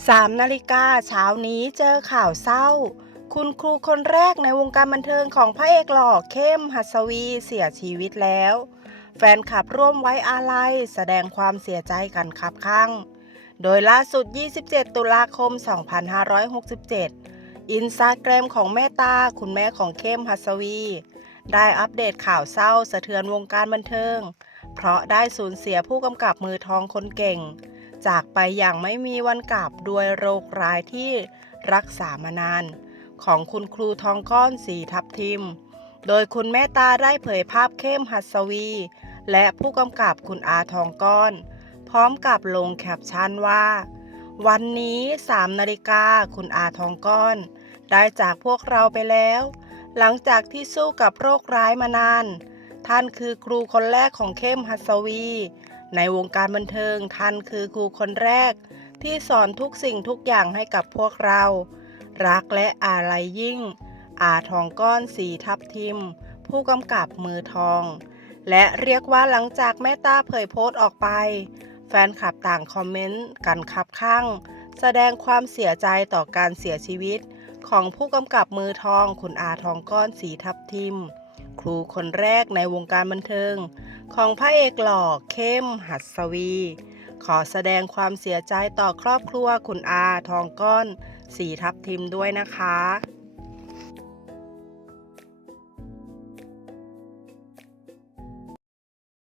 3นาฬิกาเช้านี้เจอข่าวเศร้า คุณครูคนแรกในวงการบันเทิงของพระเอกหล่อเข้มหัสวีเสียชีวิตแล้ว แฟนคลับร่วมไว้อาลัยแสดงความเสียใจกันครับข้าง โดยล่าสุด 27 ตุลาคม 2567 อินสตาแกรมของแม่ตาคุณแม่ของเข้มหัสวี ได้อัปเดตข่าวเศร้าสะเทือนวงการบันเทิง เพราะได้สูญเสียผู้กำกับมือทองคนเก่ง จากไปอย่างไม่มีวันกลับด้วยโรคร้ายที่รักษามานาน ของคุณครูทองก้อนสีทับทิม โดยคุณแม่ตาได้เผยภาพเข้มหัสวี และผู้กำกับคุณอาทองก้อน พร้อมกับลงแคปชั่นว่า วันนี้3นาฬิกาคุณอาทองก้อน ได้จากพวกเราไปแล้ว หลังจากที่สู้กับโรคร้ายมานาน ท่านคือครูคนแรกของเข้มหัสวี ในวงการบันเทิงท่านคือครูคนแรก ที่สอนทุกสิ่งทุกอย่างให้กับพวกเรา รักและอาลัยยิ่ง อาทองก้อนสีทับทิม ผู้กำกับมือทอง และเรียกว่าหลังจากแม่ตาเผยโพสต์ออกไป แฟนคลับต่างคอมเมนต์กันคับข้าง แสดงความเสียใจต่อการเสียชีวิต ของผู้กำกับมือทองคุณอาทองก้อนสีทับทิม ครูคนแรกในวงการบันเทิง ของพระเอกหล่อเข้มหัสวี ขอแสดงความเสียใจต่อครอบครัวคุณอาทองก้อนสีทับทิมด้วยนะคะ